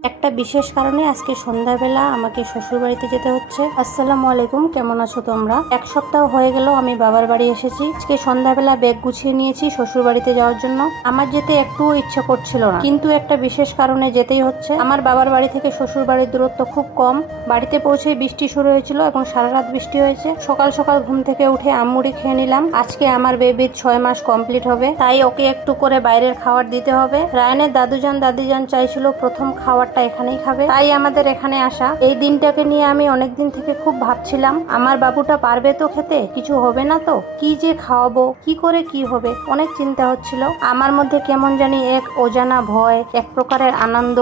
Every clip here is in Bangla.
একটা বিশেষ কারণে আজকে সন্ধ্যাবেলা আমাকে শ্বশুরবাড়িতে যেতে হচ্ছে। আসসালামু আলাইকুম, কেমন আছো তোমরা? এক সপ্তাহ হয়ে গেল আমি বাবার বাড়ি এসেছি। আজকে সন্ধ্যাবেলা ব্যাগ গুছিয়ে নিয়েছি শ্বশুরবাড়িতে যাওয়ার জন্য। আমার যেতে একটুও ইচ্ছা করছিল না, কিন্তু একটা বিশেষ কারণে যেতেই হচ্ছে। আমার বাবার বাড়ি থেকে শ্বশুর বাড়ির দূরত্ব খুব কম। বাড়িতে পৌঁছে বৃষ্টি শুরু হয়েছিল এবং সারা রাত বৃষ্টি হয়েছে। সকাল সকাল ঘুম থেকে উঠে আমুড়ি খেয়ে নিলাম। আজকে আমার বেবির 6 মাস কমপ্লিট হবে, তাই ওকে একটু করে বাইরের খাবার দিতে হবে। রায়ানের দাদুজান দাদিজান চাইছিল প্রথম খাবারটা এখানেই খাবে, তাই আমাদের এখানে আসা। এই দিনটাকে নিয়ে আমি অনেকদিন থেকে খুব ভাবছিলাম, আমার বাবুটা পারবে তো খেতে, কিছু হবে না তো, কি যে খাওয়াবো, কি করে কি হবে, অনেক চিন্তা হচ্ছিল। আমার মধ্যে কেমন জানি এক অজানা ভয়, এক প্রকারের আনন্দ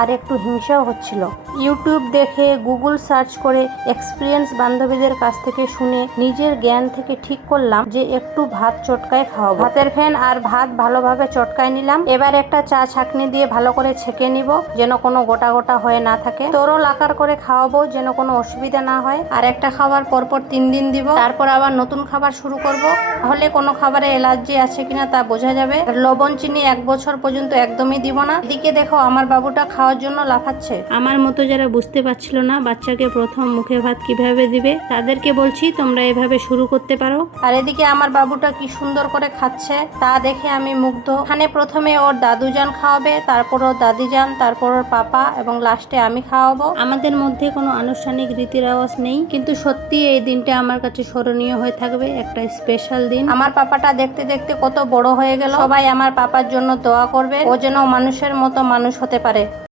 আর একটু হিংসাও হচ্ছিল। ইউটিউব দেখে, গুগল সার্চ করে, এক্সপিরিয়েন্স বান্ধবীদের কাছ থেকে শুনে, নিজের জ্ঞান থেকে ঠিক করলাম যে একটু ভাত চটকায় খাওয়াবো। ভাতের ফ্যান আর ভাত ভালোভাবে চটকায় নিলাম। এবার একটা চা ছাঁকনি দিয়ে ভালো করে ছেঁকে নিব, যেন কোনো গোটা গোটা হয়ে না থাকে। তরল আকার করে খাওয়াবো, যেন কোনো অসুবিধা না হয়। আর একটা খাবার পরপর 3 দিন দিব, তারপর আবার নতুন খাবার শুরু করব। তাহলে কোনো খাবারে অ্যালার্জি আছে কিনা তা বোঝা যাবে। লবণ চিনি 1 বছর পর্যন্ত একদমই দিব না। এদিকে দেখো আমার বাবুটা খাওয়ার জন্য লাফাচ্ছে। আমার মতো যারা বুঝতে পারছিল না বাচ্চাকে প্রথম মুখে ভাত কিভাবে দিবে, তাদেরকে বলছি তোমরা এভাবে শুরু করতে পারো। আর এদিকে আমার বাবুটা কি সুন্দর করে খাচ্ছে তা দেখে আমি মুগ্ধ। এখানে প্রথমে ওর দাদুজান খাওয়াবে, তারপর ওর দাদিজান, তারপর ওর পাপা এবং লাস্টে আমি খাওয়াবো। আমাদের মধ্যে কোনো আনুষ্ঠানিক রীতির আওয়াজ নেই, কিন্তু সত্যি এই দিনটা আমার কাছে স্মরণীয় হয়ে থাকবে, একটা স্পেশাল দিন। আমার পাপাটা দেখতে দেখতে কত বড় হয়ে গেল। সবাই আমার পাপার জন্য দোয়া করবে, ও যেন মানুষের মতো মানুষ হতে পারে।